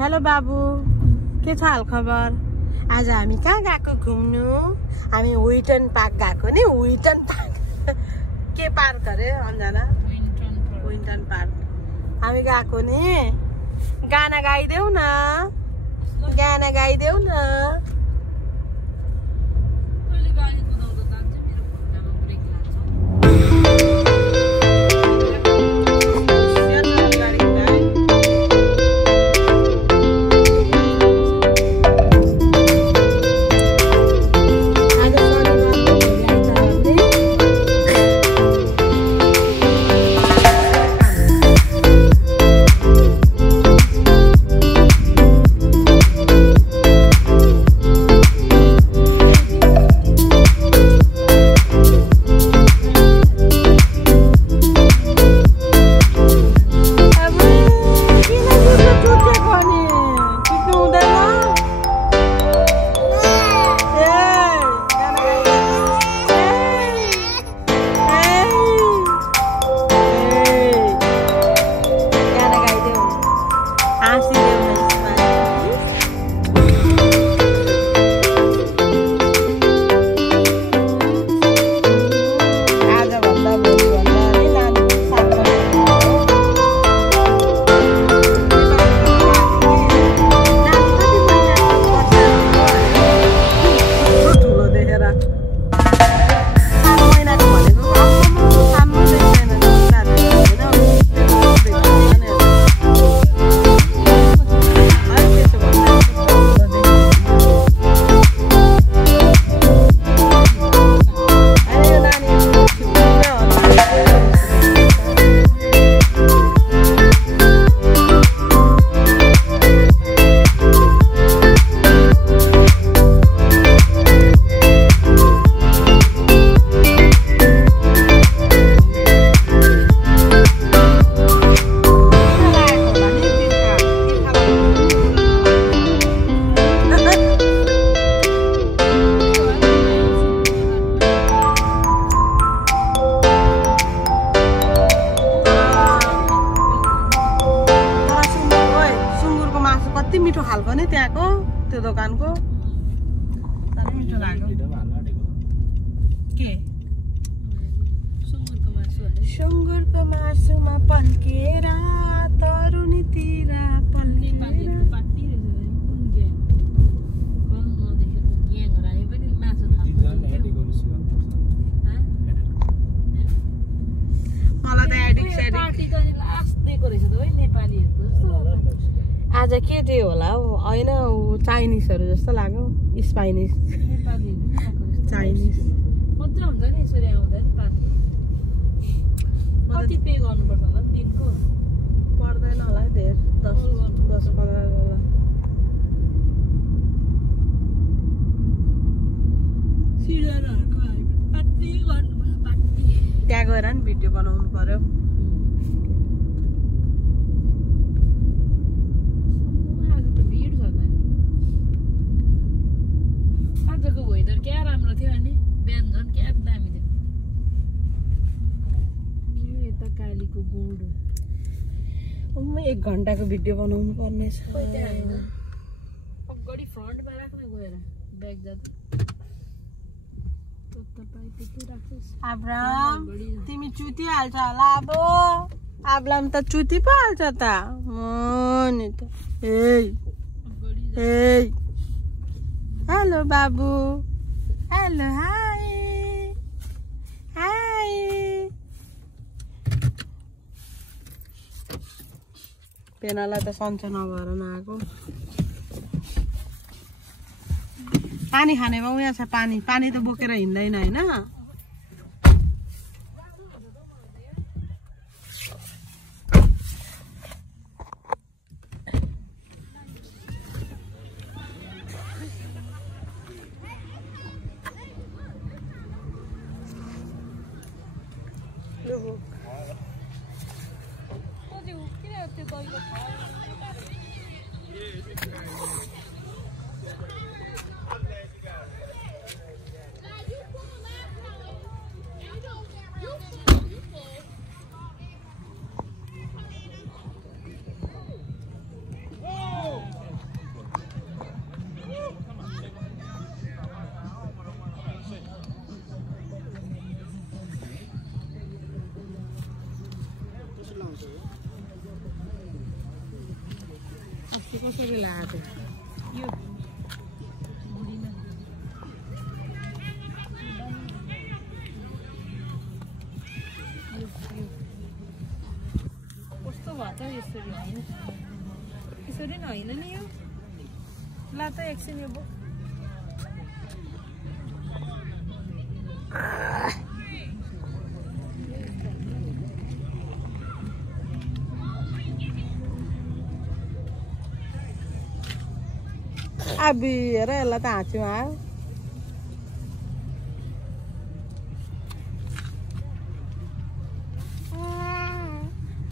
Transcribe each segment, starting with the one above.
Hello बाबु, के छ हाल खबर? आज हामी कहाँ गएको घुम्नु? हामी विल्टन पार्क गएको नि। विल्टन पार्क के पार्क अरे अन्जना? विल्टन पार्क हामी गएको नि। गाना गाइदेऊ न, गाना गाइदेऊ न। मिठो खालको नि त्यहाँको त्यो दोकानको साह्रै मिठो लाग्यो। के सुँगुरको मासुमा पल्केर तरुनीतिर मलाई त एडिक्ट आज के थियो होला हौ? होइन चाइनिजहरू जस्तो लाग्यो। स्पाइनिस चाइनिज मजा हुन्छ नि यसरी आउँदा नि पार्टी। कति पे गर्नुपर्छ होला नि दिनको? पर्दैन होला धेर 10-15 होला। त्यहाँ गएर नि भिडियो बनाउनु पर्यो। आजको वेदर क्या राम्रो थियो अनि बिहान झन् क्या दामी थियो। यता कालीको गुड 1 घन्टाको भिडियो बनाउनु पर्ने छ। अगाडि फ्रन्टमा राख्न गएर ब्याग जात आब्राम तिमी चुति हाल्छ होला। अब आब्राम त चुति पो हाल्छ त नि त। हेलो बाबु, हेलो हाई हाई। पेनालाई त सन्चो नभएर नआएको। पानी खानेमा उहाँ छ पानी। पानी त बोकेर हिँड्दैन होइन। कसरी लाग्यो यो कस्तो भयो त यसरी होइन यसरी नै होइन नि यो ला त एकछिन यो अबी हेर यसलाई त हाँस्यौँ आयो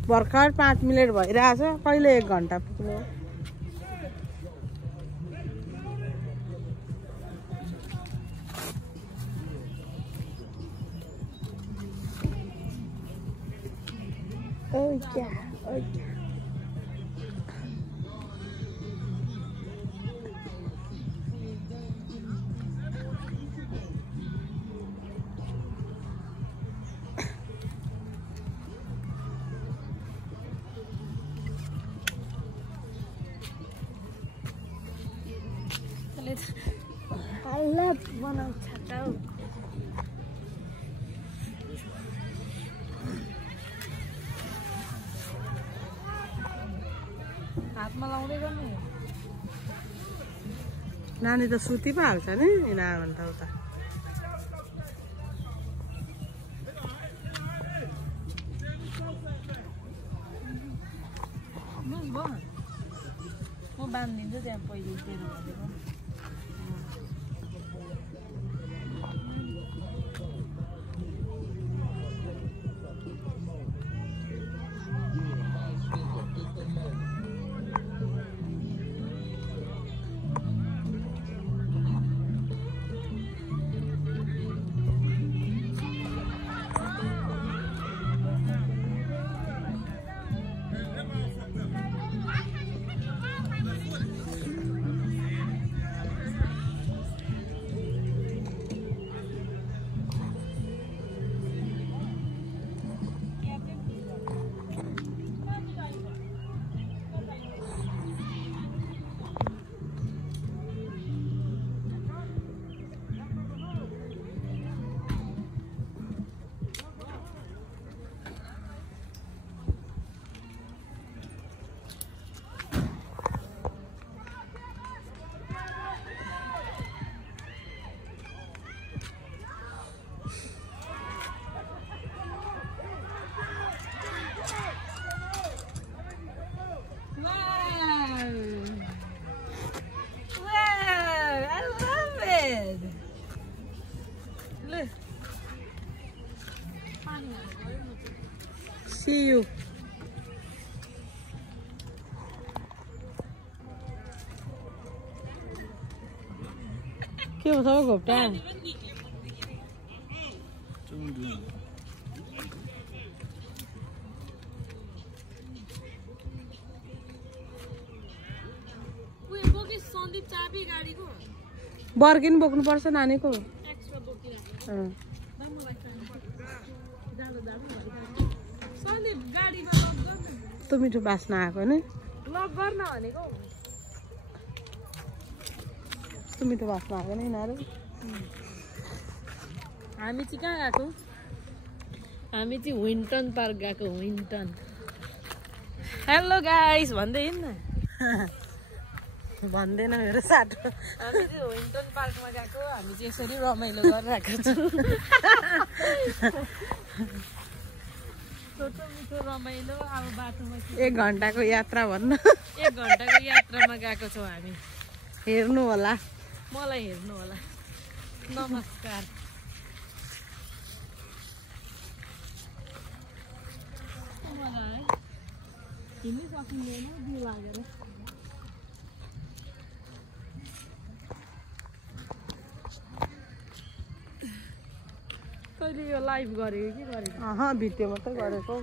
भर्खर 5 मिनट भइरहेछ कहिले 1 घन्टा पुग्नु Allah बनाउँछ त हातमा लाउँदै गर्नु नानी त सुति पो हाल्छ नि यिनीहरू भन्दा उता लुज भयो म बाँधिदिन्छु त्यहाँ पहिले तेरो भनेको See you. के हो घोप्टा बर्किन बोक्नु पर्छ नानीको त मिठो बास्न आएको नि लक गर्न भनेको कस्तो मिठो बास्न आएको नि यिनीहरू हामी चाहिँ कहाँ गएको हामी चाहिँ विन्टन पार्क गएको विन्टन हेलो गाइस भन्दै हिँड्न भन्दैन मेरो साटो हामी चाहिँ विन्टन पार्कमा गएको हामी चाहिँ यसरी रमाइलो गरिरहेको छौँ छोटो मिठो रमाइलो अब बाटोमा 1 घन्टाको यात्रा भन्न 1 घन्टाको यात्रामा गएको छौँ हामी हेर्नु होला मलाई हेर्नु होला नमस्कार हिँड्नै सकिँदैन बिउ लागेर तैँले यो लाइभ गरेको कि गरेको भिडियो मात्रै गरेको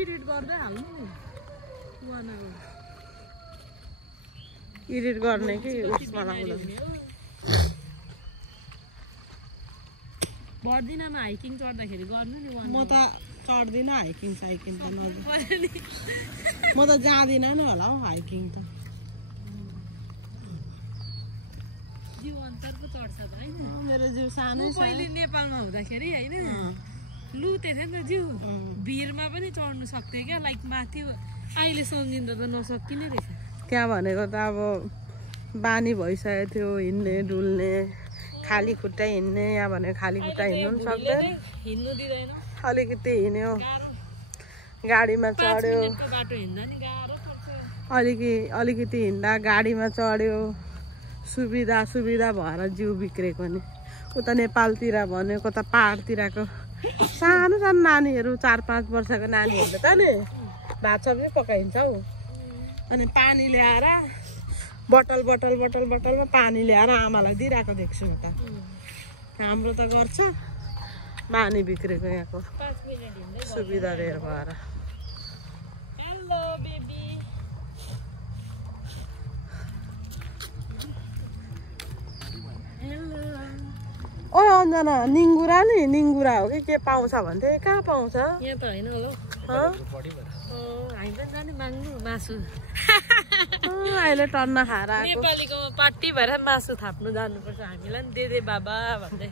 एडिट गर्दै हाल्नु नि एडिट गर्ने कि उसमा लाग्नु बर्दिनामा हाइकिङ चढ्दाखेरि गर्नु नि म त चढ्दिनँ हाइकिङ साइकिङ त नजाउँ म त जाँदिनँ नि होला हौ हाइकिङ त जिउ अन्तर पो चढ्छ त हैन मेरो जिउ सानो छ पहिले नेपालमा हुँदाखेरि हैन लुते थियो नि त जिउ भिरमा पनि चढ्नु सक्थ्यो क्या लाइक माथि अहिले सम्झिँदा त नसकिने रहेछ त्यहाँ भनेको त अब बानी भइसकेको थियो हिँड्ने डुल्ने खाली खुट्टा हिँड्ने यहाँ भने खाली खुट्टा हिँड्नु पनि सक्दैन हिँड्नु दिँदैन अलिकति हिँड्यो गाडीमा चढ्यो बाटो हिँड्दा नि गाह्रो पर्छ अलिकति हिँड्दा गाडीमा चढ्यो सुविधा भएर जिउ बिग्रेको नि उता नेपालतिर भन्यो कता पहाडतिरको सानो नानीहरू 4-5 वर्षको नानीहरूले त नि भात सब्जी पकाइन्छ हौ अनि पानी ल्याएर बोतलमा पानी ल्याएर आमालाई दिइरहेको देख्छु त हाम्रो त गर्छ बानी बिग्रेको यहाँको 5 मिनेट हिँड्दै सुविधा धेर भएर हेलो बेबी ओ अन्जना निङ्गुरा हो कि के पाउँछ भन्थे कहाँ पाउँछ यहाँ त हैन होला हामी पनि जाने माग्नु मासु अहिले टन्न खाएर नेपालीको पार्टी भएर मासु थाप्नु जानुपर्छ हामीलाई नि दे बाबा भन्दै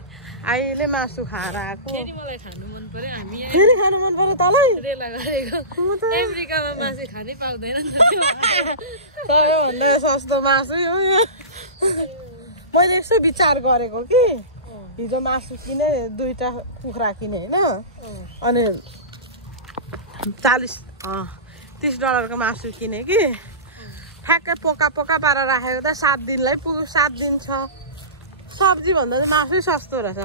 अहिले मासु खाएर आएको फेरि मलाई खानु मन पर्यो हामी फेरि खानु मन पर्यो तँलाई रेला गरेको अमेरिकामा मासु खानै पाउँदैन सबैभन्दा सस्तो मासु हो मैले यसो विचार गरेको कि हिजो मासु किने 2टा कुखुरा किने होइन अनि $30 मासु किने कि ठ्याक्कै पोका पारेर राखेको त 7 दिनलाई 7 दिन छ सब्जी भन्दा चाहिँ मासु सस्तो रहेछ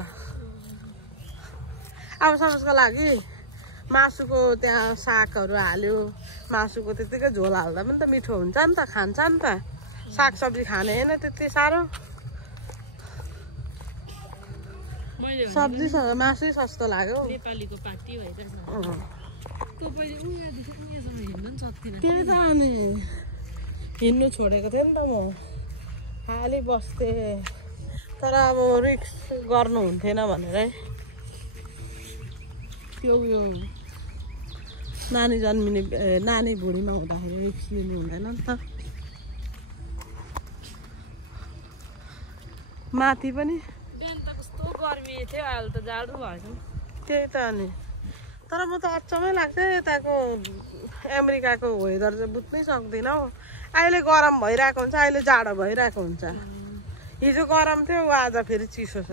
अब समझको लागि मासुको त्यहाँ सागहरू हाल्यो मासुको त्यतिकै झोल हाल्दा पनि त मिठो हुन्छ नि त खान्छ नि त साग सब्जी खाने होइन त्यति साह्रो सब्जीसँग मासु सस्तो लाग्यो नेपालीको पार्टी भइरहेछ त्यही त अनि हिँड्नु छोडेको थिएँ नि त म खाली बस्थेँ तर अब रिक्स गर्नु हुन्थेन भनेर त्यो उयो नानी जन्मिने नानी बुढीमा हुँदाखेरि रिक्स लिनु हुँदैन नि त माथि पनि गर्मी थियो अहिले त जाडो भएको त्यही त अनि तर म त अचम्मै लाग्छ यताको अमेरिकाको वेदर चाहिँ बुझ्नै सक्दिनँ हौ अहिले गरम भइरहेको हुन्छ अहिले जाडो भइरहेको हुन्छ हिजो गरम थियो आज फेरि चिसो छ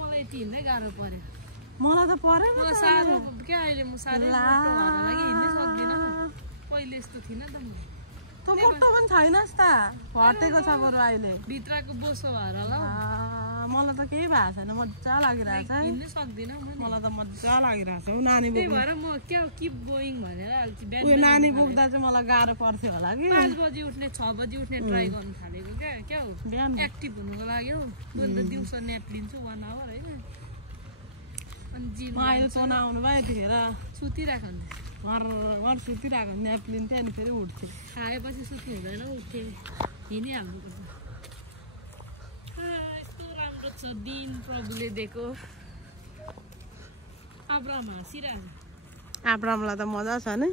मलाई हिँड्दै गाह्रो पर्यो मलाई त परेन साह्रो क्या अहिले म साह्रै मोटो भएर लागि हिँड्नै सक्दिनँ पहिले यस्तो थिइनँ त म त मोटो पनि छैनस् त घटेको छ बरु अहिले भित्रको बोसो भएर होला मलाई त केही भएको छैन मजा लागिरहेछ हिँड्नै सक्दिनँ मलाई त मजा लागिरहेछ हौ नानी त्यही भएर म क्या किप गोइङ भनेर उयो नानी बोक्दा चाहिँ मलाई गाह्रो पर्थ्यो होला कि 5 बजी उठ्ने 6 बजी उठ्ने ट्राई गर्नु थालेको क्या हौ बिहान एक्टिभ हुनुको लागि हौ अन्त दिउँसो न्याप लिन्छु 1 आवर होइन अनि जिम अहिले तोना आउनु भयो यतिखेर सुतिरहेको घर सुतिरहेको न्याप लिन्थेँ अनि फेरि उठ्थेँ खाएपछि सुत्नु हुँदैन उठ्थेँ हिँडिहाल्नुपर्छ यस्तो राम्रो छ दिन प्रभुले दिएको अब्राम हाँसिरहेको अब्रामलाई त मजा छ नि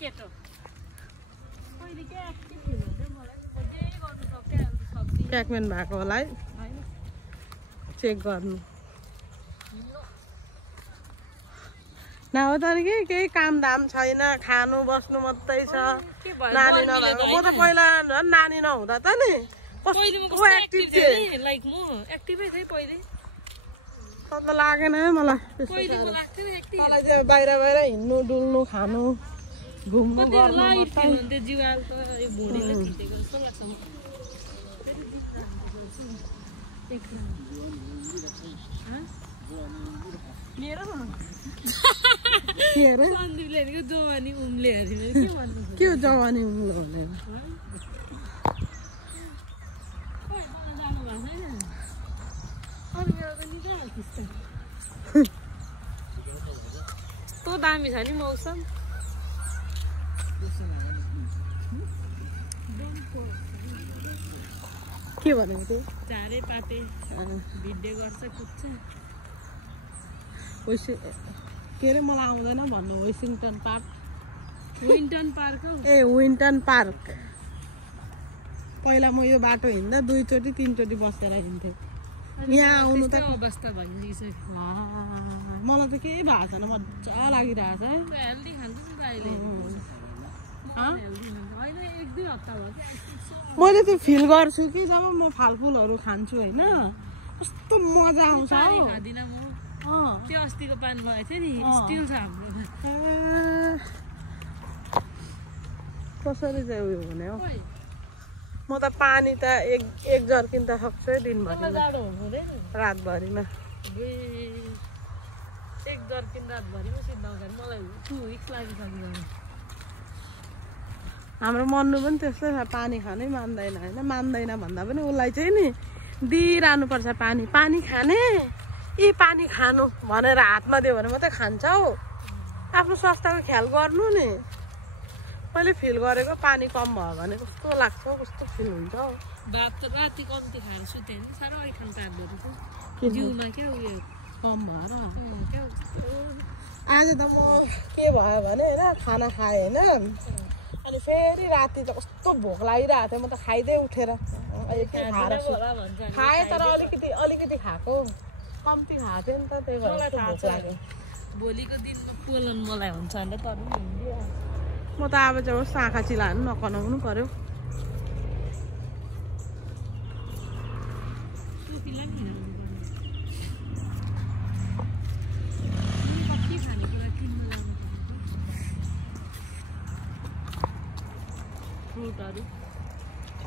केटो पहिले के एक्टिभ हुनुहुन्थ्यो मलाई जे गर्नु सक्थेँ प्याकमेन्ट भएको होला है चेक गर्नु नहो त केही काम दाम छैन खानु बस्नु मात्रै छ नानी नभएको म त पहिला झन् नानी नहुँदा त नि कस्तो एक्टिभ थिएँ लाइक म एक्टिभै थिएँ पहिले त लागेन है मलाई तँलाई चाहिँ बाहिर हिँड्नु डुल्नु खानु घुम्नु गर्नु मेरो के अरे सन्दीपले भनेको जवानी उम्ले अरे के हो जवानी उम्लो भनेर कस्तो दामी छ नि मौसम के भनेको त्यो चारै पाटे भिडियो गर्छ कुद्छ के अरे मलाई आउँदैन भन्नु वेलिङ्टन पार्क विन्टन पार्क हो ए विन्टन पार्क पहिला म यो बाटो हिँड्दा 2 चोटि 3 चोटि बसेर हिँड्थेँ यहाँ आउनु त अवस्था भइदिसक्यो मलाई त केही भएको छैन मजा लागिरहेछ है हेल्दी खान्छु अहिले होइन 1-2 हप्ता भयो मैले त्यो फिल गर्छु कि जब म फलफुलहरू खान्छु होइन कस्तो मजा आउँछ हौ खादिनँ म त्यो अस्तिको पान लगाएको थियो नि स्टिल छ हाम्रो कसरी चाहिँ उयो हुने हो म त पानी त एक जर्किन त सक्छु है दिनभरिमा रातभरिमा एक जर्किन रातभरिमा सिद्धाउँदा मलाई 2 विक्स लागिसक्यो हाम्रो मन्नु पनि त्यस्तै छ पानी खानै मान्दैन होइन मान्दैन भन्दा पनि उसलाई चाहिँ नि दिइरहनुपर्छ पानी पानी खाने यी पानी खानु भनेर हातमा दियो भने मात्रै खान्छ हौ आफ्नो स्वास्थ्यको ख्याल गर्नु नि मैले फिल गरेको पानी कम भयो भने कस्तो लाग्छ कस्तो फिल हुन्छ हौ भात राति कम्ती खाएर सुतेँ नि साह्रो ऐखान पार्दो रहेछ जिउमा क्या उयो कम भएर क्या आज त म के भयो भने होइन खाना खाएँ होइन अनि फेरि राति त कस्तो भोक लागिरहेको थियो म त खाइदिएँ उठेर खाएँ तर अलिकति खाएको कम्ती खाएको थियो नि त त्यही भएर भोक लाग्यो भोलिको दिनमा पोलन मलाई हुन्छ भने तर म त अब चाहिँ होस् आँखा चिलाएर नकनाउनु पर्यो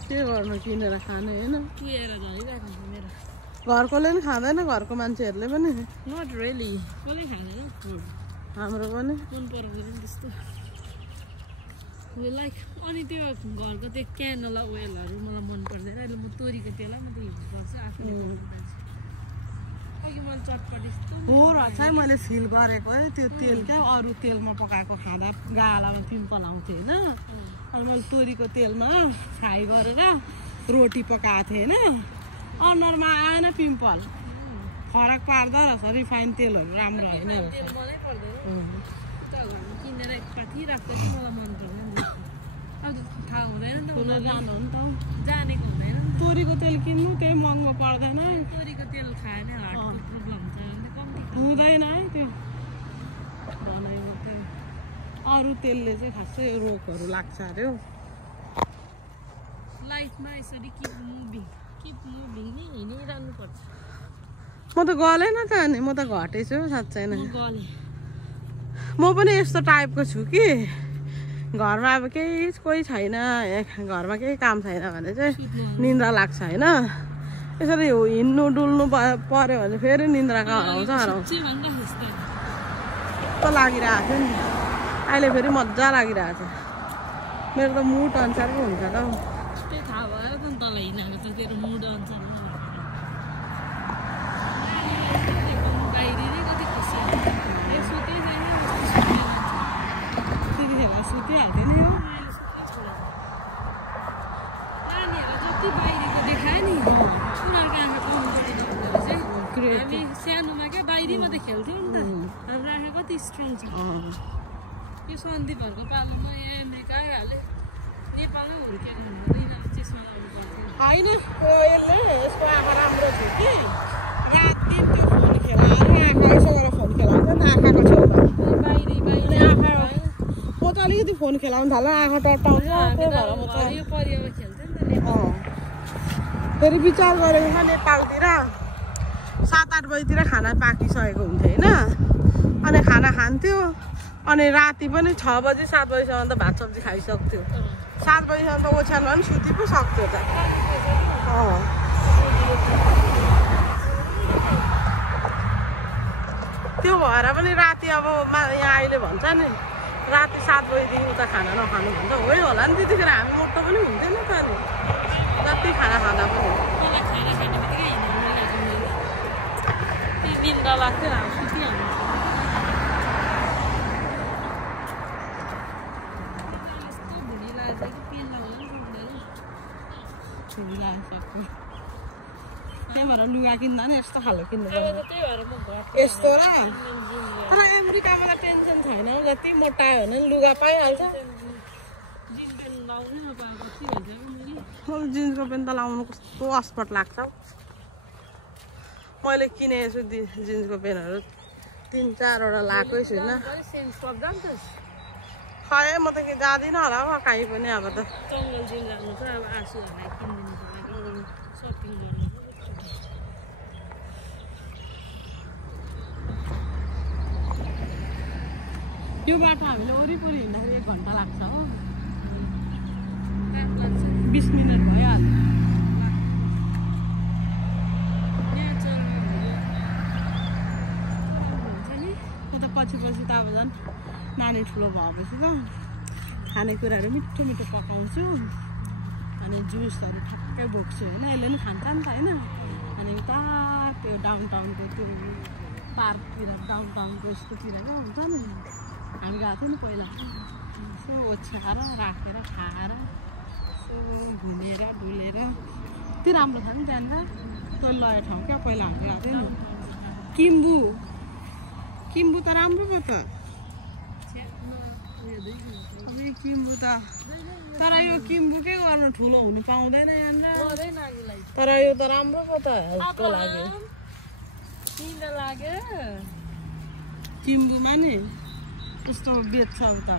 के गर्नु किनेर खाने होइन घरकोले पनि खाँदैन घरको मान्छेहरूले पनि नट रियली कसले खाँदैन फ्रुट हाम्रो पनि मन पर्दैन त्यस्तो लाइक अनि त्यो घरको त्यो क्यानोला ओइलहरू मलाई मन पर्दैन अहिले म तोरीको तेललाई मात्रै युज गर्छु आफूले अघि मैले चटपटी हो रहेछ है मैले फिल गरेको है त्यो तेल क्या अरू तेलमा पकाएको खाँदा गालामा पिम्पल आउँथ्यो होइन अनि मैले तोरीको तेलमा फ्राई गरेर रोटी पकाएको थिएँ होइन अनुहारमा आएन पिम्पल फरक पार्दो रहेछ रिफाइन तेलहरू राम्रो होइन तेल मनै पर्दैन किनेर एक पाथी राख्दा चाहिँ मलाई मन पर्दैन अब थाहा हुँदैन नि त ठुलो जानु हो नि त जानेको हुँदैन तोरीको तेल किन्नु त्यही महँगो पर्दैन तोरीको तेल खाएन हार्टको प्रब्लम हुन्छ कम्ती हुँदैन है त्यो बनाएको तेल अरू तेलले चाहिँ खासै रोगहरू लाग्छ अरे हौ लाइफमा यसरी किप मुभिङ नै हिँडिरहनुपर्छ म त गलेन त अनि म त घटेछु साँच्चै नै गलेँ म पनि यस्तो टाइपको छु कि घरमा अब केही कोही छैन घरमा केही काम छैन भने चाहिँ निन्द्रा लाग्छ होइन यसरी हिँड्नु डुल्नु पर्यो भने फेरि निन्द्राको हराउँछ त लागिरहेको थियो नि अहिले फेरि मजा लागिरहेको छ मेरो त मुड अनुसारको हुन्छ त त्यही थाहा भयो त तँलाई हिँडेको त तेरो मुड अनुसार बाहिरी नै कति खुसी सुतिहाल्थ्यो नि हो नानीहरूलाई जति बाहिरीको देखायो नि उनीहरूको आँखा कमजोरी नहुँदो रहेछ हामी सानोमा क्या बाहिरी मात्रै खेल्थ्यौँ नि त हाम्रो आँखा कति स्ट्रङ छ यो सन्दीपहरूको पालोमा यहाँ अमेरिका आइहाल्यो नेपालमै हुर्केको हुँदा यिनीहरू चेस्मा लाउनु पर्थ्यो होइन यसले यसको आँखा राम्रो थियो कि रात दिन त्यो फोन खेलाएर आँखा यसोबाट फोन खेलाउँछ नि आँखाको छेउमा बाहिरी आँखा म त अलिकति फोन खेलाउनु थाल्यो आँखा टट्टाउँछ त्यही भएर म यो परिवारमा खेल्थ्यो नि त फेरि विचार गरेको छ नेपालतिर 7-8 बजीतिर खाना पाकिसकेको हुन्थ्यो होइन अनि खाना खान्थ्यो अनि राति पनि 6 बजी 7 बजीसम्म त भात सब्जी खाइसक्थ्यो 7 बजीसम्म त ओछ्यानमा पनि सुति पो सक्थ्यो त त्यो भएर पनि राति अब यहाँ अहिले भन्छ नि राति 7 बजीदेखि उता खाना नखानु भन्छ होइ होला नि त्यतिखेर हामी मोटो पनि हुन्थेन त नि जति खाना खाँदा पनि निन्द्रा लाग्थ्यो हामी सुतिहाल्नु यस्तो भुँडी लाग्छ कि पेन लगाउनु पनि सक्दैन त्यही भएर लुगा किन्दा नि यस्तो खालको किन्नु पर्छ त्यही भएर म घर यस्तो र तर अमेरिकामा त टेन्सन छैन जति मोटायो भने लुगा पाइहाल्छ जिन्स पेन्ट लाउनै नपाएको के हुन्छ जिन्सको पेन्ट त लाउनु कस्तो अस्पट लाग्छ मैले किनेछु जिन्सको पेन्टहरू 3-4वटा लाएकै छुइनँ खै म त के जाँदिनँ होला हौ कहीँ पनि अब त जङ्गल जिम जानु छ अब आँसुहरूलाई किनिदिनुको लागि सपिङ गर्नु यो बाटो हामीले वरिपरि हिँड्दाखेरि 1 घन्टा लाग्छ हो 20 मिनट भइहाल्छ पछि त अब झन् नानी ठुलो भएपछि त खानेकुराहरू मिठो मिठो पकाउँछु अनि जुसहरू ठ्याक्कै बोक्छु होइन यसले पनि खान्छ नि त होइन अनि उता त्यो डाउन टाउनको त्यो पार्कतिर डाउन टाउनको यस्तोतिर क्या हुन्छ नि हामी गएको थियौँ नि पहिला यसो ओछ्याएर राखेर खाएर यसो घुमेर डुलेर यति राम्रो छ नि त्यहाँनिर त्यो लय ठाउँ क्या पहिला हामी गएको थियौँ नि किम्बु त राम्रो पो त किम्बु त तर यो किम्बु के गर्नु ठुलो हुनु पाउँदैन यहाँनिर तर यो त राम्रो पो त हेल्थको लागि किम्बुमा नि यस्तो बेच्छ उता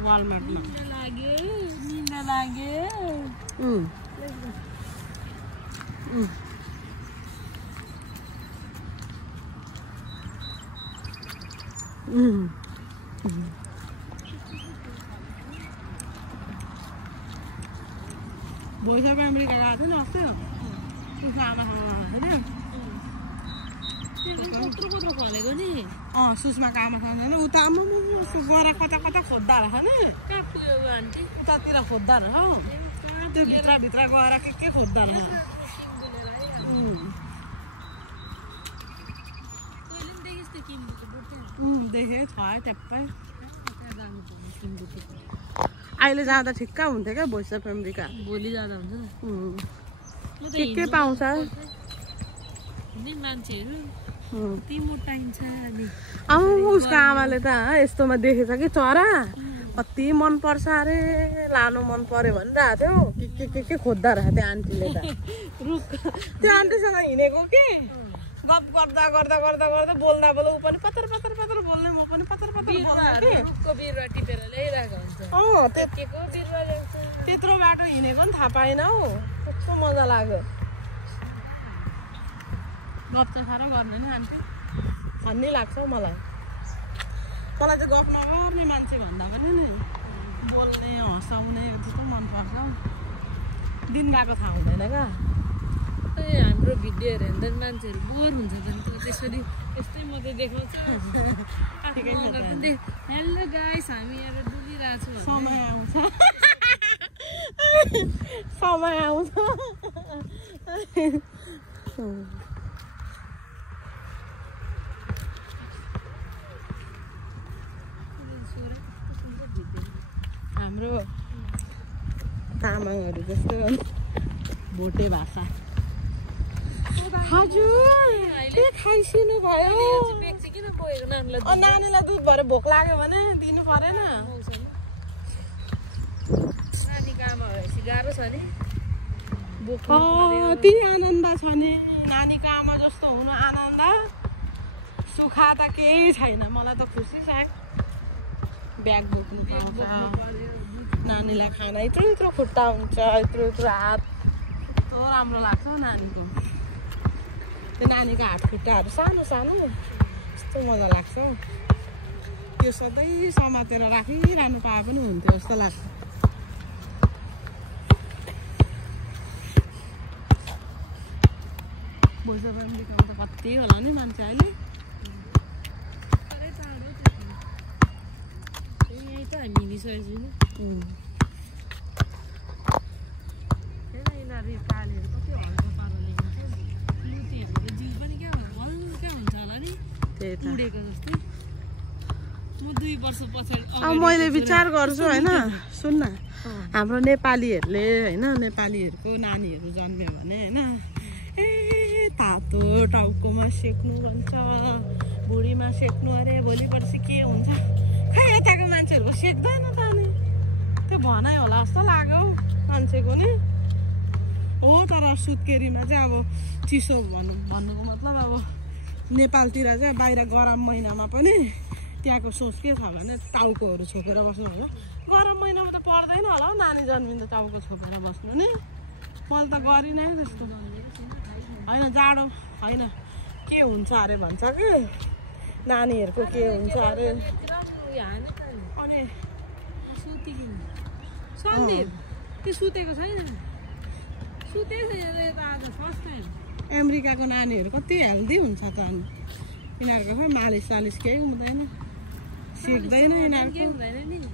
वालमार्टमा भोइसको अमेरिका गएको थिएन अस्ति आमासँग भनेको नि सुषमाको आमासँग जाने उता आमा गएर कता कता खोज्दा रहेछ नि उतातिर खोज्दा रहेछ त्यो भित्र गएर के खोज्दा रहेछ देखेँ छ ट्याप्पै अहिले जाँदा ठिक्क हुन्थ्यो क्या भोइस अफ अमेरिका भोलि जाँदा हुन्छ के पाउँछ मान्छेहरू उसको आमाले त यस्तोमा देखेछ कि चरा कति मन पर्छ अरे लानु मन पर्यो भनिरहेको थियो के खोज्दा रहेछ त्यो आन्टीले त त्यो आन्टीसँग हिँडेको के गफ गर्दा गर्दा गर्दा गर्दा बोल्दा बोल्दा ऊ पनि पतर पतर पतर बोल्ने म पनि पतर पतर त्यत्रो बाटो हिँडेको नि थाहा पाएन हौ कस्तो मजा लाग्यो गफ त साह्रो गर्ने नि आन्टी भन्ने लाग्छ हौ मलाई चाहिँ गफ नगर्ने मान्छे भन्दा पनि नि बोल्ने हँसाउने त्यस्तो मनपर्छ दिन गएको थाहा हुँदैन क्या हाम्रो भिडियोहरू हेर्दा मान्छेहरू बोर हुन्छ त्यसरी यस्तै मात्रै देखाउँछ हेलो गाइस हामी यहाँ डुलिरहेको छौँ समय आउँछ हाम्रो तामाङहरू जस्तो भोटे भाषा हजुर के खाइसिनु भयो नानीलाई दुध भएर भोक लाग्यो भने दिनु परेन गाह्रो छ नि कति आनन्द छ नि नानीको आमा जस्तो हुनु आनन्द सुखा त केही छैन मलाई त खुसी छ ब्याग बोक्नु पाउँछ नानीलाई खाना यत्रो यत्रो खुट्टा हुन्छ यत्रो यत्रो हात कस्तो राम्रो लाग्छ नानीको त्यो नानीको हात खुट्टाहरू सानो सानो यस्तो मजा लाग्छ त्यो सधैँ समातेर राखिरहनु पाए पनि हुन्थ्यो जस्तो लाग्छ भोइस अफ अमेरिकामा त कति होला नि मान्छे अहिले यही त हामी हिँडिसकेको छौँ यिनीहरू पालेहरू कति हल्का पाराले हुन्छ लुतेहरूको जिउ पनि क्या हल्का हुन्छ होला नि उडेको जस्तै म 2 वर्ष पछाडि अब मैले विचार गर्छु होइन सुन्न हाम्रो नेपालीहरूले होइन नेपालीहरूको नानीहरू जन्म्यो भने होइन ए तातो टाउकोमा सेक्नु भन्छ, भुँडीमा सेक्नु अरे, भोलि पर्सि के हुन्छ खै। यताको मान्छेहरूको सेक्दैन त नि, त्यो भनाइ होला जस्तो लाग्यो मान्छेको नि हो। तर सुत्केरीमा चाहिँ अब चिसो भन्नुको मतलब अब नेपालतिर चाहिँ बाहिर गरम महिनामा पनि त्यहाँको सोच के छ भने टाउकोहरू छोपेर बस्नु होला। गरम महिनामा त पर्दैन होला हौ नानी जन्मिँदा टाउको छोपेर बस्नु नि। मैले त गरिनँ त्यस्तो होइन, जाडो होइन के हुन्छ अरे भन्छ कि नानीहरूको के हुन्छ अरे। अनि सन्दीप त्यो सुतेको छैन, सुतेको छैन आज फर्स्ट टाइम। अमेरिकाको नानीहरू कति हेल्दी हुन्छ त, अनि यिनीहरूको खै मालिस सालिस केही हुँदैन, सिक्दैन यिनीहरूको।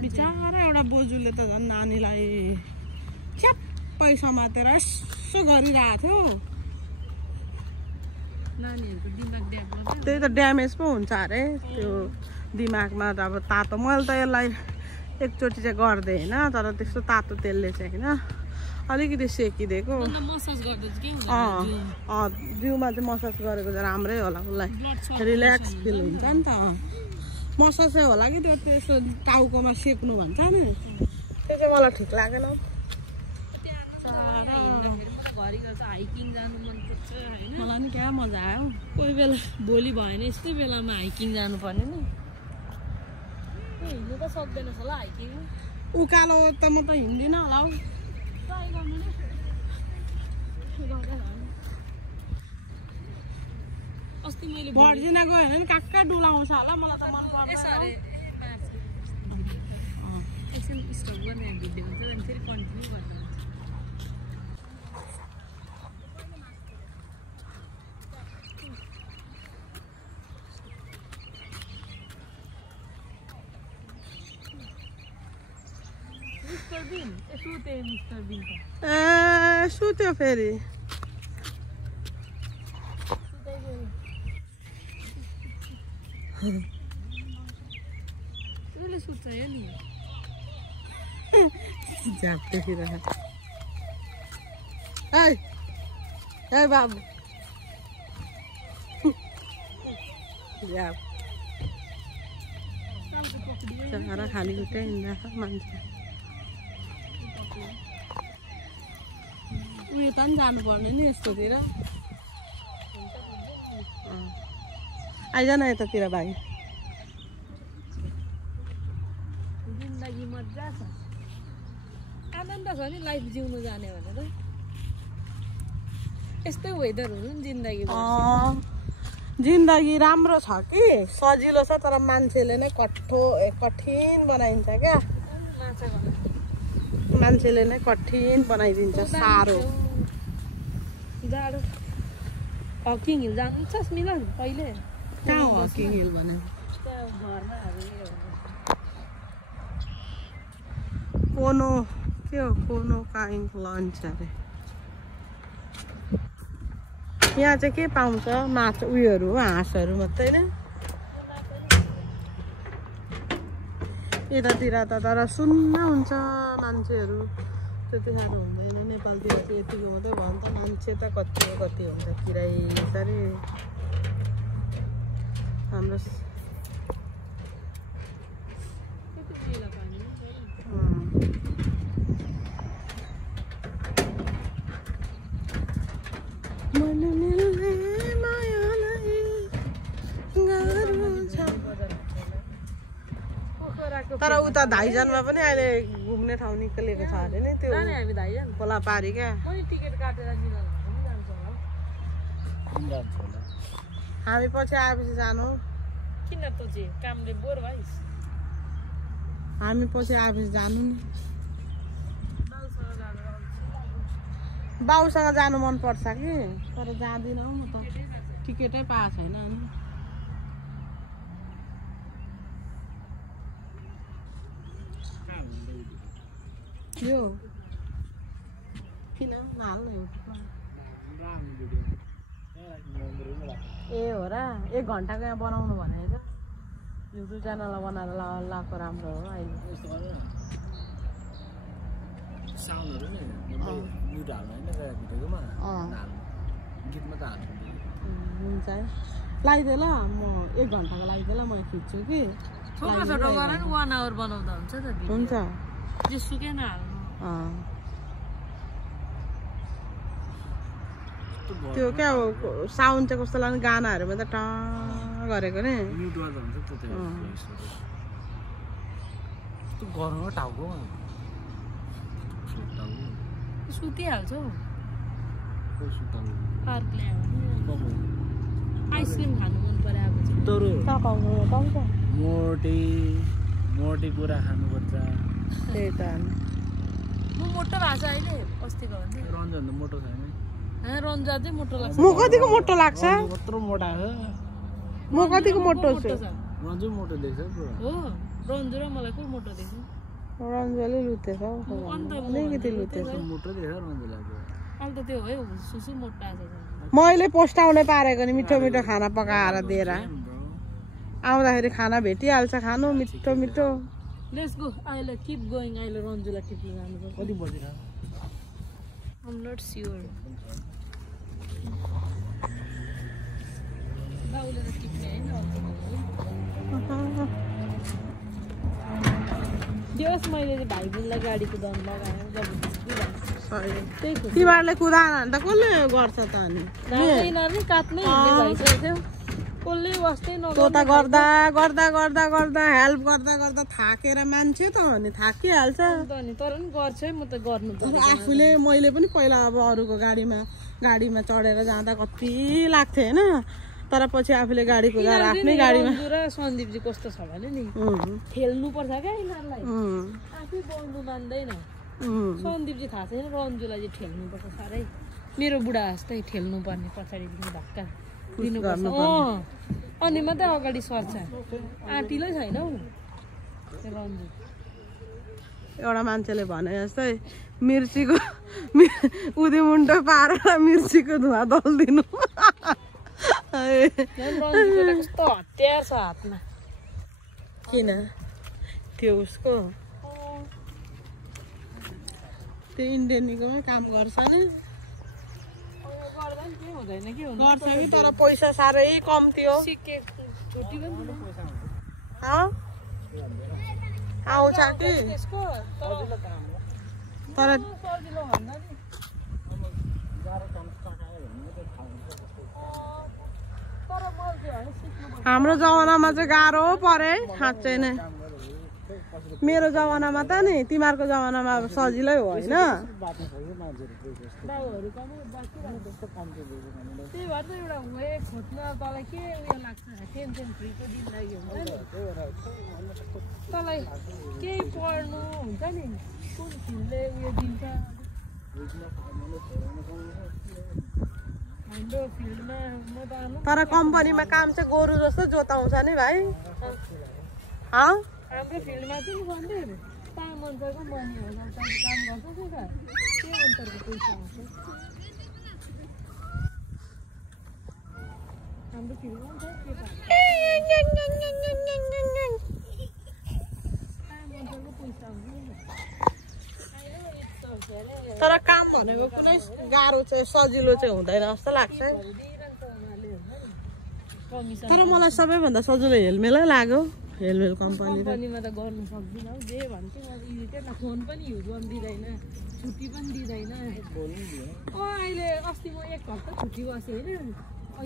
बिचरा एउटा बोजूले त झन् नानीलाई च्याप्पै समातेर यसो गरिरहेको थियो। नानीहरूको दिमाग डेभलप त्यही त ड्यामेज पो हुन्छ अरे त्यो दिमागमा त। अब तातो मैले त यसलाई एकचोटि चाहिँ गरिदिएँ होइन, तर त्यस्तो तातो तेलले चाहिँ होइन, अलिकति सेकिदिएको। जिउमा चाहिँ मसाज गरेको चाहिँ राम्रै होला, उसलाई रिल्याक्स फिल हुन्छ नि त। मसाज चाहिँ होला कि त्यो त्यसो टाउकोमा सेक्नु भन्छ नि, त्यो चाहिँ मलाई ठिक लागेन। मलाई नि क्या मजा आयो। कोही बेला भोलि भयो भने यस्तै बेलामा हाइकिङ जानुपर्ने नि। हिँड्नु त सक्दैन होला हाइकिङ, उकालो त म त हिँड्दिनँ होला हौ। ट्राई गर्नु नि। अस्ति मैले भर्जिना गयो भने कहाँ कहाँ डुलाउँछ होला, मलाई त मन पर्छ। एकछिन स्टप गर्ने भिडियो हुन्छ अनि फेरि कन्टिन्यू गर्दा हुन्छ। ए सुत्यो फेरि। सुत्छ यो नि झाप्दैथिरहेको। ए बाबु चरा खाली खुट्टै हिँड्दा मान्छे। उयो त नि जानुपर्ने नि यस्तोतिर। आइज न यतातिर भाइ। जिन्दगी मजा छ, आनन्द छ नि लाइफ जिउनु जाने भनेर। यस्तै वेदर हुनु नि जिन्दगी। जिन्दगी राम्रो छ कि सजिलो छ, तर मान्छेले नै कठिन बनाइन्छ क्या। मान्छेले नै कठिन बनाइदिन्छ, साह्रो। जाडो हकिङ हिल जान्छस् मिलन कहिले? कहाँ हो हकिङ हिल भने? कोनो के हो, कोनो काइङ लन्च अरे। यहाँ चाहिँ के पाउँछ? माछा उयोहरू, हाँसहरू मात्रै नै। यतातिर त तर सुन्न हुन्छ मान्छेहरू, त्यति साह्रो हुँदैन। नेपालतिर चाहिँ यतिको मात्रै भयो नि त, मान्छे त कति हुन्छ किराय साह्रै। हाम्रो तर उता धाइजनमा पनि अहिले घुम्ने ठाउँ निक्लेको छ अरे नि, त्यो खोला पारी क्या। टिकट काटेर हामी पछि आएपछि जानु। किन त चाहिँ कामले बोर भइस्? हामी पछि आएपछि जानु नि। बाउसँग जानु मन पर्छ कि, तर जाँदिनँ म त, टिकटै पाएको छैन। यो किन नहाल्नु ए हो र? 1 घन्टाको यहाँ बनाउनु भनेको छ। युट्युब च्यानललाई बनाएर लगाएको राम्रो हो अहिले। साउन्डहरु नि म्युट हाल्नु हैन भिडियोमा गीतमा त हाल्नु हुन्छ है लगाइदे ल म 1 घण्टाको लगाइदे ल म खिच्छु कि फोटो फोटो गर नि 1 आवर बनाउँदा हुन्छ त भिडियो हुन्छ जेसुकै नहाल्नु त्यो क्या साउन्ड चाहिँ कस्तो लाग्ने गानाहरुमा त ट गरेको नि म्युट गर्दा हुन्छ त त्यो त्यो गरम टाउको सुतिहाल्छौ सुताउनु पार्क ल्यायो आइसक्रिम खानु मन पर्यो अब चाहिँ तर पाउँछ मोटी कुरा खानुपर्छ त्यही त म मोटो भएको छ अहिले अस्तिको भन्दा रन्जन त मोटो छैन रन्जा चाहिँ मोटो लाग्छ म कतिको मोटो लाग्छ कत्रो मोटा हो म कतिको मोटो छु रन्जु मोटो देख्छ पुरा हो रन्जु र मलाई को मोटो देख्छ रन्जुले लुतेछ अलिकति लुतेछ मोटो देख्छ रन्जुलाई अहिले त त्यो है सुसु मोटा छ मैले पोस्टाउने पारेको नि मिठो मिठो खाना पकाएर दिएर आउँदाखेरि खाना भेटिहाल्छ खानु मिठो मिठो लेट्स गो अहिले किप गोइङ अहिले रन्जुलाई टिप्न जानुपर्छ कति बजेर I'm not sure. बाउले त टिप्ने हैन दियोस् मैले चाहिँ भाइ बुनलाई गाडीको दम लगाएँ तिमीहरूले कुदान त कसले गर्छ त अनि यिनीहरू काट्नै हिँड्ने भइसक्यो कसले वास्तै त्यो त गर्दा गर्दा गर्दा गर्दा हेल्प गर्दा गर्दा थाकेर मान्छे त अनि थाकिहाल्छ अनि तर पनि गर्छ है म त गर्नु आफूले मैले पनि पहिला अब अरूको गाडीमा चढेर जाँदा कति लाग्थ्यो होइन तर पछि आफूले गाडी कुदाएर आफ्नै गाडीमा र सन्दीपजी कस्तो छ भने नि खेल्नु पर्छ क्या यिनीहरूलाई आफै बोल्नु मान्दैन सन्दीपजी थाहा छैन रन्जुलाई चाहिँ ठेल्नुपर्छ साह्रै मेरो बुढा जस्तै ठेल्नु पर्ने पछाडिदेखि धक्का दिनुपर्छ अनि मात्रै अगाडि सर्छ आँटिलै छैन हौ रन्जु एउटा मान्छेले भने जस्तै मिर्चीको उधी मुन्टो पारेर मिर्चीको धुवा दल्दिनु कस्तो हतियार छ हातमा किन त्यो उसको त्यो इन्डियनीकोमै काम गर्छ नि गर्छ कि तर पैसा साह्रै कम्ती हो आउँछ कि तर हाम्रो जमानामा चाहिँ गाह्रो परे साँच्चै नै मेरो जमानामा त नि तिमीहरूको जमानामा अब सजिलै हो होइन त्यही भएर त एउटा वे खोज्न तँलाई के उयो लाग्छ टेन्सन फ्रीको दिन लाग्यो तँलाई केही पढ्नु हुन्छ नि कुन फिल्डले उयो दिन्छ हाम्रो फिल्डमा म त तर कम्पनीमा काम चाहिँ गोरु जस्तो जोताउँछ नि भाइ हाम्रो फिल्डमा चाहिँ सन्दीप काम अनुसारको मनी हो काम गर्छ नि त के अनुसारको पैसा आउँछ हाम्रो फिल्डमा तर काम भनेको कुनै गाह्रो चाहिँ सजिलो चाहिँ हुँदैन जस्तो लाग्छ तर मलाई सबैभन्दा सजिलो हेलमेलै लाग्यो हेलमेल कम्पनीमा त गर्नु सक्दिनँ हौ जे भन्थ्यो म इरिटेट फोन पनि युज गर्नु दिँदैन छुट्टी पनि दिँदैन अहिले अस्ति म 1 हप्ता छुट्टी बसेँ होइन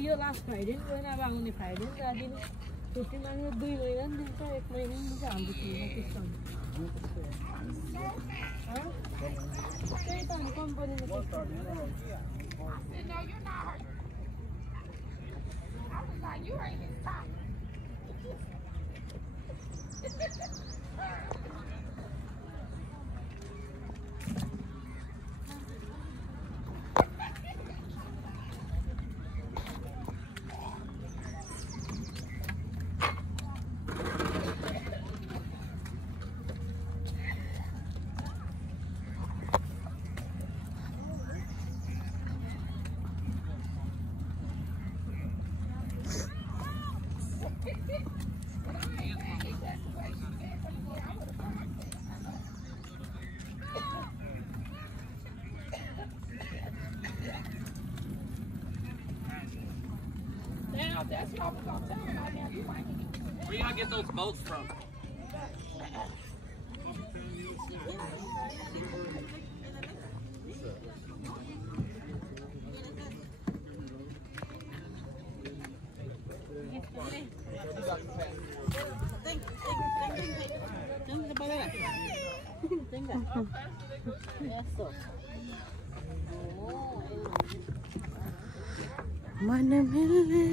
यो लास्ट फ्राइडे पनि गएन अब आउने फ्राइडे पनि जाँदिनँ छुट्टी माग्यो 2 महिना पनि दिन्छ 1 महिना पनि दिन्छ हाम्रो फिल्डमा त्यस्तो त्यही त कम्पनीमा Where y'all get those boats from? मन मिलने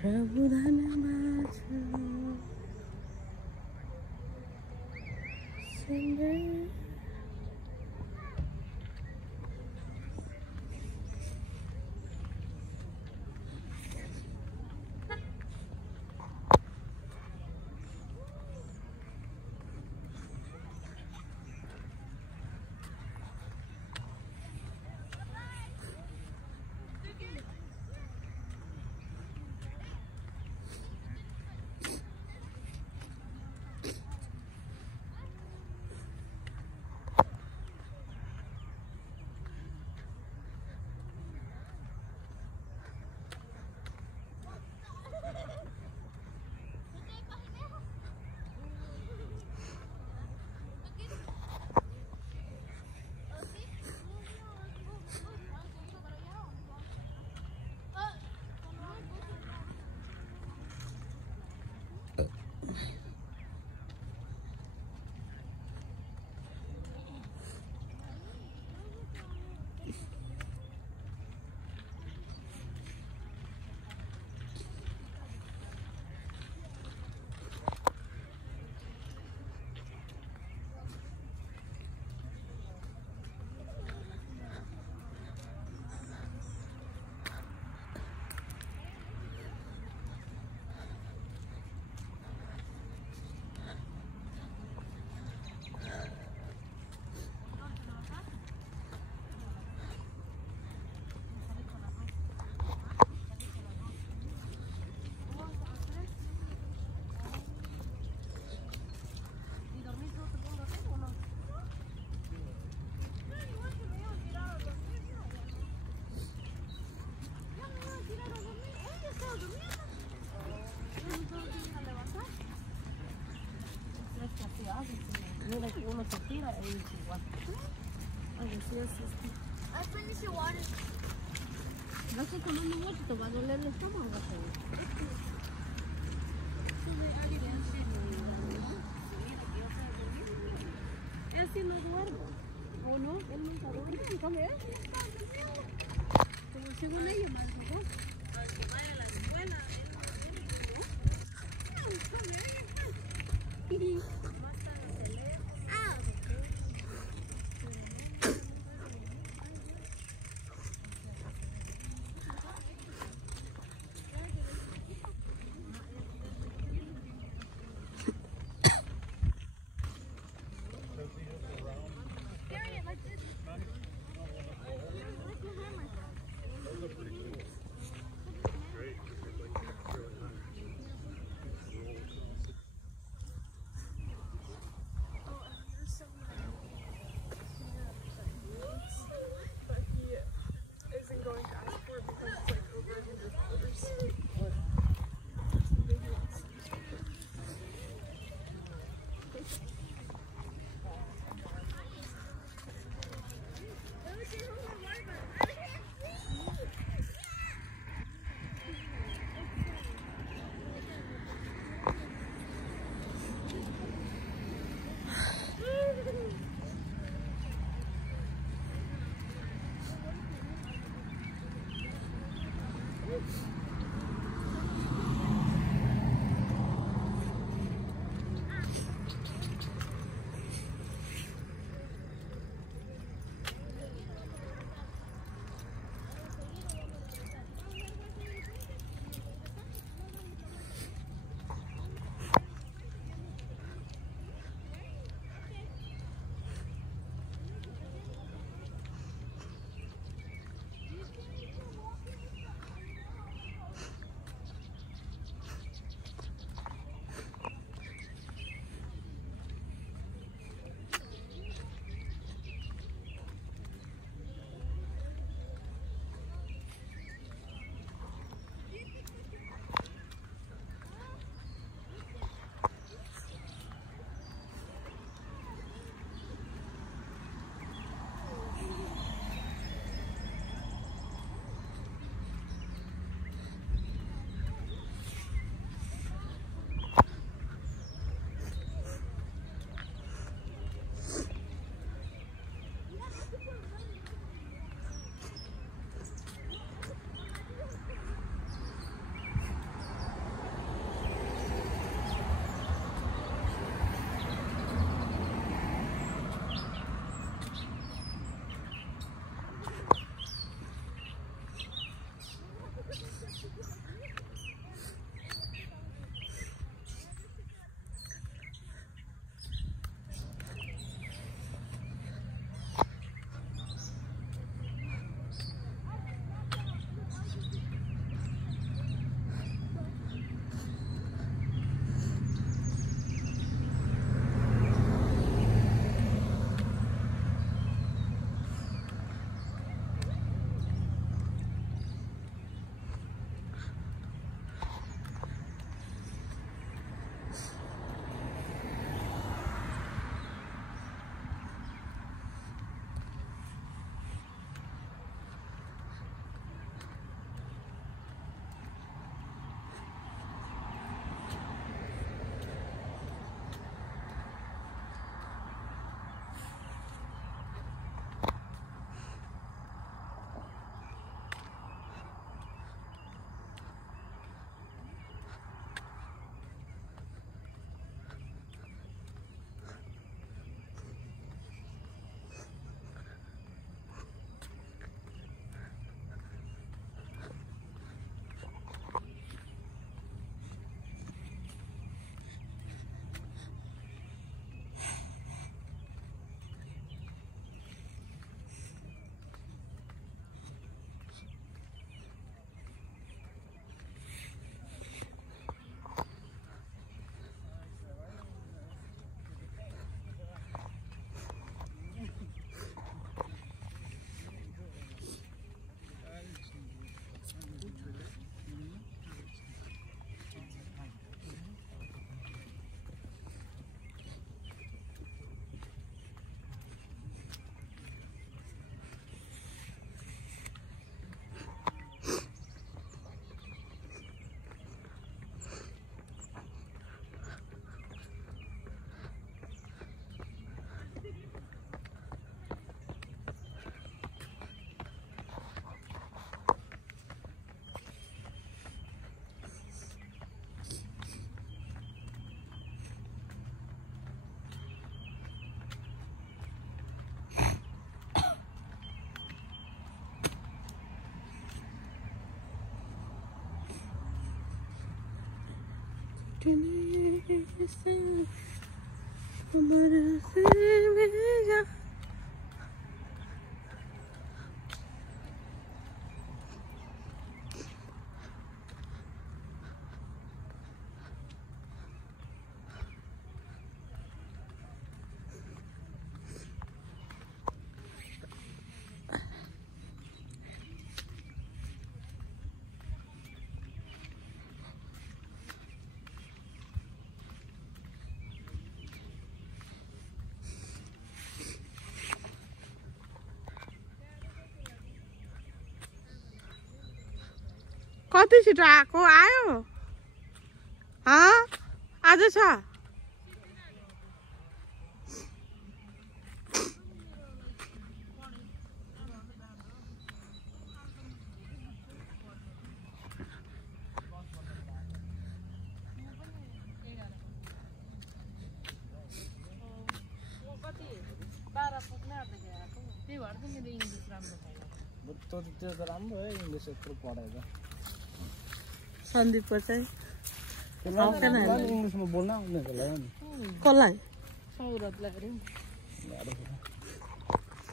प्रभु धन्यवाद Mira que uno se tira y es igual. Ay, sí, así es. I finished your water. Vas a tomar un water, te va a doler el estómago. Él sí no duerme. ¿O no? Él nunca duerme. ¿Cómo es? Como según ella, más mejor. Si vaya a la escuela, él no कति छिटो आएको आयो आज छ त्यो त राम्रो है इङ्ग्लिस यत्रो पढेर सन्दीपको चाहिँ इङ्ग्लिसमा बोल्न आउँदैन होला नि कसलाई सौरभलाई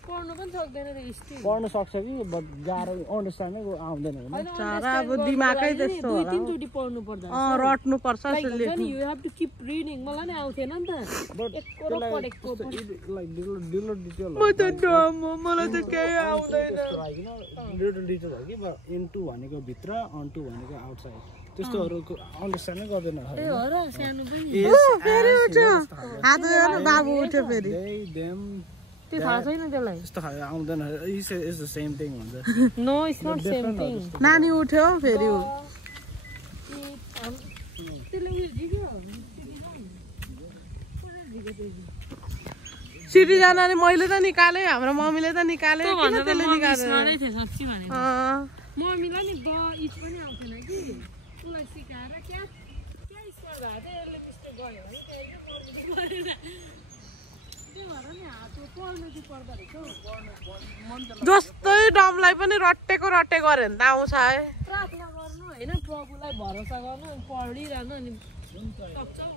पढ्नु पनि सक्दैन रे स्टिल पढ्नु सक्छ कि बट गाह्रो अन्डरस्ट्यान्ड आउँदैन तर अब दिमागै त्यस्तो दुई होला तीनचोटी पढ्नु पर्दा रट्नु पर्छ you have to keep reading मलाई नि आउँथेन नि त एकरो पढेको म त डम मलाई त केही आउँदैन लिटल डिटेल हो कि इन्टु भनेको भित्र अन्टु भनेको आउटसाइड त्यस्तोहरूको अन्डरस्ट्यान्डै गर्दैन ए हो र सानो पनि फेरि उठ्यो हात गर्नु बाबु उठ्यो फेरि त्यो थाहा छैन त्यसलाई त्यस्तो खाले आउँदैन इज द सेम थिङ भन्छ no it's not same thing नानी उठ्यो फेरि त्यसले उयो जिग्यो सिटी जानाले मैले त निकाले हाम्रो मम्मीले त निकाले किन त्यसले निकाल्दैन सानै थियो साच्चै भने मम्मीलाई नि द इच पनि आउँथेन कि उसलाई सिकाएर क्या स्कोर भएको थियो यसले त्यस्तो गयो है त्यही भएर नि हात पढ्नु चाहिँ पर्दो रहेछ जस्तै डमलाई पनि रट्टेको रट्टे गऱ्यो भने त आउँछ है प्रार्थना गर्नु होइन प्रभुलाई भरोसा गर्नु अनि पढिरहनु अनि सक्छौ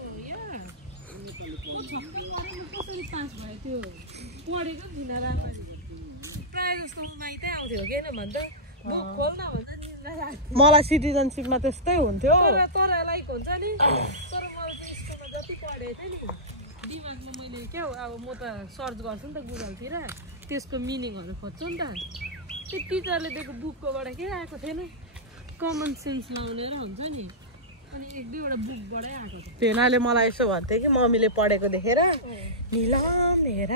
कसरी पास भयो त्यो पढेको थिएन राम्ररी प्रायः जस्तो माइतै आउँथ्यो किन भन्छ बुक खोल्न भन्छ निन्द्रा लाग्थ्यो मलाई सिटिजनसिपमा त्यस्तै हुन्थ्यो तर लाइक हुन्छ नि तर मैले त्यो स्कुलमा जति पढेको थिएँ नि दिमागमा मैले क्या हो अब म त सर्च गर्छु नि त गुगलतिर त्यसको मिनिङहरू खोज्छु नि त त्यो टिचरले दिएको बुककोबाट के आएको थिएन कमन सेन्स लाउनेर हुन्छ नि अनि एक दुईवटा बुकबाटै आएको थियो भेनाले मलाई यसो भन्थ्यो कि मम्मीले पढेको देखेर निलम हेर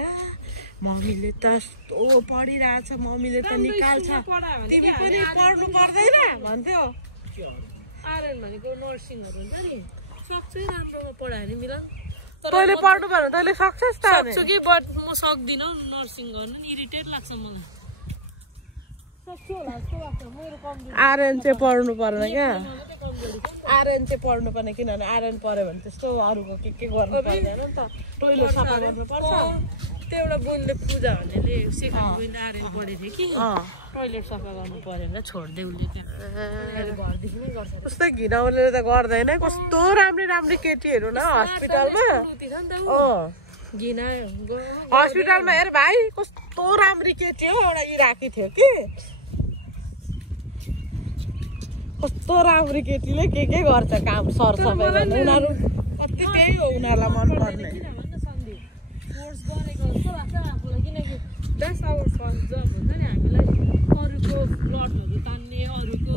मम्मीले त यस्तो पढिरहेछ मम्मीले त निकाल्छ तिमी पनि पढ्नु पर्दैन भन्थ्यो आर्यन भनेको नर्सिङहरू हुन्छ नि सक्छै राम्रोमा पढायो भने मिलन तैँले पढ्नु पर्यो तैँले सक्छस् त सक्छु कि बट म सक्दिनँ नर्सिङ गर्नु नि इरिटेट लाग्छ मलाई सक्छु होला जस्तो लाग्छ मेरो कमजोरी आर्यन चाहिँ पढ्नु पर्ने क्या आर्यन चाहिँ पढ्नु पर्ने किनभने आर्यन पढ्यो भने त्यस्तो अरूको के गर्नु पर्दैन नि त टोइलेट सफा गर्नुपर्छ त्यो एउटा बहिनीले पूजा भन्नेले सेकेन्ड बहिनी आर्यन पढेको थियो कि टोइलेट सफा गर्नु पऱ्यो भनेर छोडिदियो उसले त्यहाँ घरदेखि नै गर्छ उस्तै घिनाउनेले त गर्दैन कस्तो राम्री राम्री केटीहरू न हस्पिटलमा घिना हस्पिटलमा हेर भाइ कस्तो राम्री केटी हो एउटा इराकी थियो कि कस्तो राम्री केटीले के गर्छ काम सरसफाइ गर्ने उनीहरू कति त्यही हो उनीहरूलाई मनपर्ने कोर्स गरेको जस्तो लाग्छ आफूलाई किनकि द्याट्स आवर फर्स्ट जब हुन्छ नि हामीलाई अरूको ब्लडहरू तान्ने अरूको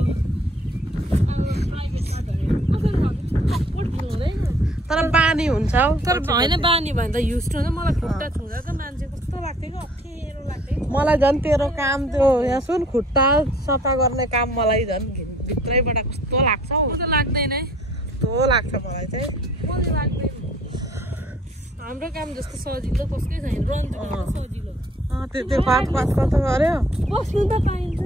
अब प्राइभेट कार्डहरू कसरी सपोर्ट दिनु हुँदैन तर बानी हुन्छ हौ तर होइन बानी भने त युज हुन्छ मलाई खुट्टा छुँदा त मान्छे कस्तो लाग्थ्यो कि अप्ठ्यारो लाग्थ्यो मलाई झन् तेरो काम त्यो यहाँ सुन खुट्टा सफा गर्ने काम मलाई झन् भित्रैबाट कस्तो लाग्छ हौ म त लाग्दैन है कस्तो लाग्छ मलाई चाहिँ मलाई लाग्दैन हाम्रो काम जस्तो सजिलो कसकै छैन रन सजिलो त्यो पात कस्तो गर्यो बस्नु त पाइन्छ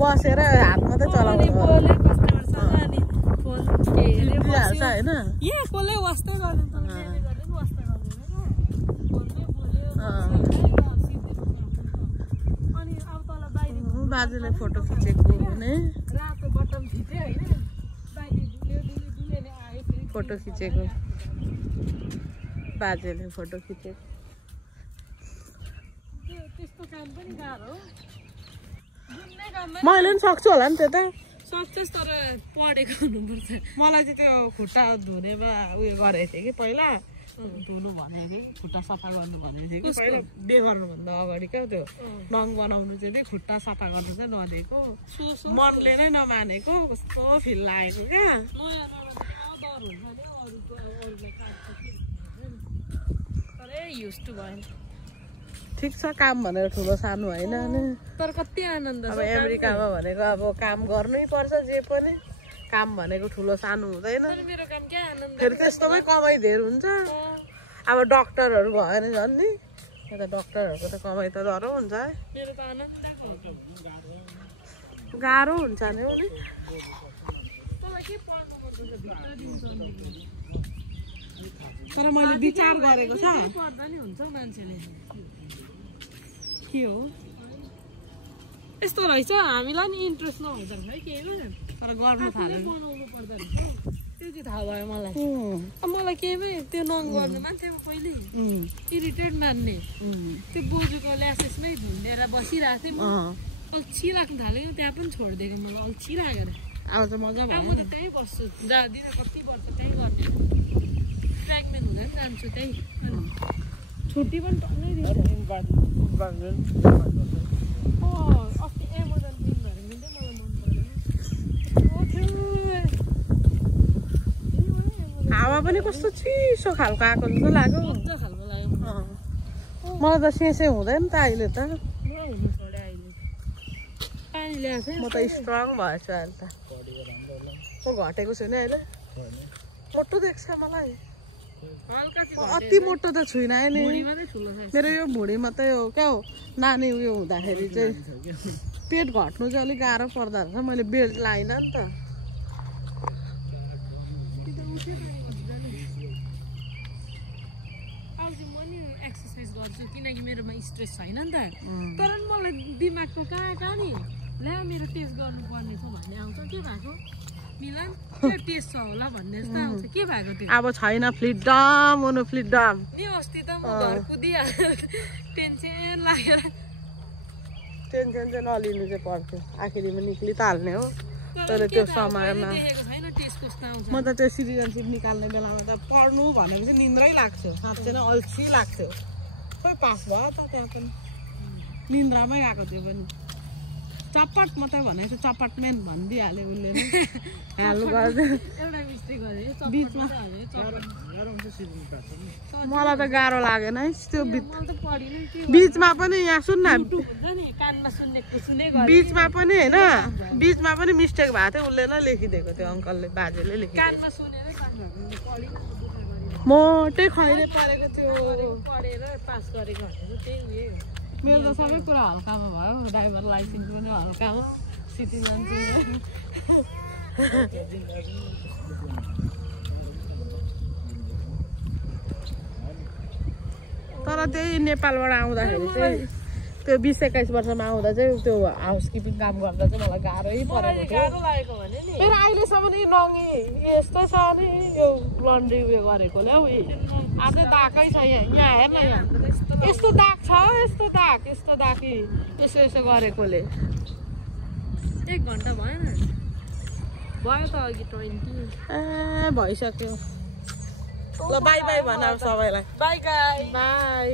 बसेर हात मात्रै चलाउने बोले कस्टमरसँग अनि फोन के अरे हाल्छ होइन यहाँ कसले वास्तै गर्दैन त म्यानेजरले पनि वास्ता गर्दैन फोनमै बोल्यो अनि अब तल बाहिर बाजेले फोटो खिचेको हुने रातो बटम थिच्यो होइन बाहिर डुल्यो नि आयो फेरि फोटो खिचेको बाजेले फोटो खिचेको त्यस्तो काम पनि गाह्रो हो बुन्ने काममा मैले पनि सक्छु होला नि त्यो त सक्छस् तर पढेको हुनुपर्छ मलाई चाहिँ त्यो खुट्टा धुनेमा उयो गरेको थिएँ कि पहिला धुनु भनेको थिएँ कि खुट्टा सफा गर्नु भनेको थिएँ कि पहिला बिहे गर्नुभन्दा अगाडि क्या त्यो नङ बनाउनु चाहिँ खुट्टा सफा गर्नु चाहिँ नदिएको मनले नै नमानेको कस्तो फिल लागेको क्या नयाँ डर हुन्छ नि अरूको अरूले काट्छ तर युज टु भएन ठिक छ काम भनेर ठुलो सानो होइन नि तर कति आनन्द अब अमेरिकामा भनेको अब काम गर्नै पर्छ जे पनि काम भनेको ठुलो सानो हुँदैन तर मेरो काम क्या आनन्द फेरि त्यस्तोमै कमाइ धेर हुन्छ अब डक्टरहरू भयो भने झन् नि यता डक्टरहरूको त कमाइ त डह्रो हुन्छ है मेरो त आनन्दको गाह्रो हुन्छ नि हो नि तँलाई के पढ्नु पर्छ भित्र दिन्छ तर मैले विचार गरेको छ पढ्दा नि हुन्छ मान्छेले के हो यस्तो रहेछ हामीलाई नि इन्ट्रेस्ट नहुँदो रहेछ है केहीमा तर गर्नु थाल्यो बनाउनु पर्दो रहेछ त्यो चाहिँ थाहा भयो मलाई अब मलाई केहीमै त्यो नङ गर्नु मान्थ्यो पहिले इरिटेट मान्ने त्यो बोजूको ल्यासेसमै झुन्डेर बसिरहेको थिएँ म अल्छी लाग्नु थाल्यो त्यहाँ पनि छोडिदिएको मलाई अल्छी लागेर अब त मजा अब म भयो त त्यहीँ बस्छु जाँदिन कति वर्ष त्यहीँ गर्ने प्रेग्नेन्ट हुँदा पनि जान्छु त्यहीँ छुट्टी पनि टन्नै दिन्छ अस्ति एमाजोन पिन भएर मिल्दै मलाई मन पर्दैन हावा पनि कस्तो चिसो खालको आएको जस्तो लाग्यो मजा खालको लाग्यो मलाई त सेसे हुँदैन त अहिले त हुनु छोड्यो अहिले पानी ल्याएको म त स्ट्रङ भएछु अहिले त म घटेको छुइनँ अहिले मोटो देख्छ मलाई हल्का अति मोटो त छुइनँ नि भुँडी मात्रै ठुलो छ मेरो यो भुँडी मात्रै हो क्या हो नानी उयो हुँदाखेरि चाहिँ पेट घट्नु चाहिँ अलिक गाह्रो पर्दो रहेछ मैले बेल्ट लाइनँ नि त अब चाहिँ म नि एक्सर्साइज गर्छु किनकि मेरोमा स्ट्रेस छैन नि त तर नि मलाई दिमागको कहाँ नि ल्या मेरो टेस्ट गर्नुपर्ने छ भन्ने आउँछ के भएको मिलन त्यो टेस्ट छ होला भन्ने जस्तो आउँछ के भएको त्यो अब छैन फ्लिडम हुनु फ्लिडम नि अस्ति त म घर कुदिहाल्यो टेन्सन लागेर टेन्सन चाहिँ नलिनु चाहिँ पर्थ्यो आखिरीमा निक्लि त हाल्ने हो तर त्यो समयमा देखेको छैन टेस्ट कस्तो आउँछ म त त्यो सिटिजनसिप निकाल्ने बेलामा त पढ्नु भनेपछि निन्द्रै लाग्थ्यो साँच्चै नै अल्छी लाग्थ्यो खोइ पास भयो त त्यहाँ पनि निन्द्रामै गएको थियो पनि चपट मात्रै भनेको थियो चपटमेन भनिदिइहाल्यो उसले नि हेल्प गर्दै एउटा मिस्टेक गरे बिचमा गाह्रो हुन्छ सिक्नु पर्छ नि मलाई त गाह्रो लागेन है त्यो मैले त पढिनँ के बिचमा पनि यहाँ सुन न हुन्छ नि कानमा सुनेको सुने गरे बिचमा पनि होइन बिचमा पनि मिस्टेक भएको थियो उसले नै लेखिदिएको थियो अङ्कलले बाजेले लेखिदिएको कानमा सुनेरै पास भएको पढिनँ मोटै खैरे परेको थियो पढेर पास गरेको भनेको त्यही उयो हो मेरो त सबै कुरा हल्कामा भयो ड्राइभर लाइसेन्स पनि हल्कामा सिटिजनसिप तर त्यही नेपालबाट आउँदाखेरि चाहिँ त्यो 20-21 वर्षमा आउँदा चाहिँ त्यो हाउसकिपिङ काम गर्दा चाहिँ मलाई गाह्रै परेको थियो गाह्रो लागेको भने नि मेरो अहिलेसम्म नि नङी यस्तो छ नि यो लन्ड्री उयो गरेकोले हौ अझै दागै छ यहाँ हेर्न यहाँ यस्तो दाग छ यस्तो दाग यसो गरेकोले 1 घन्टा भएन भयो त अघि 20 ए भइसक्यो ल बाई बाई भन अब सबैलाई बाई गाई बाई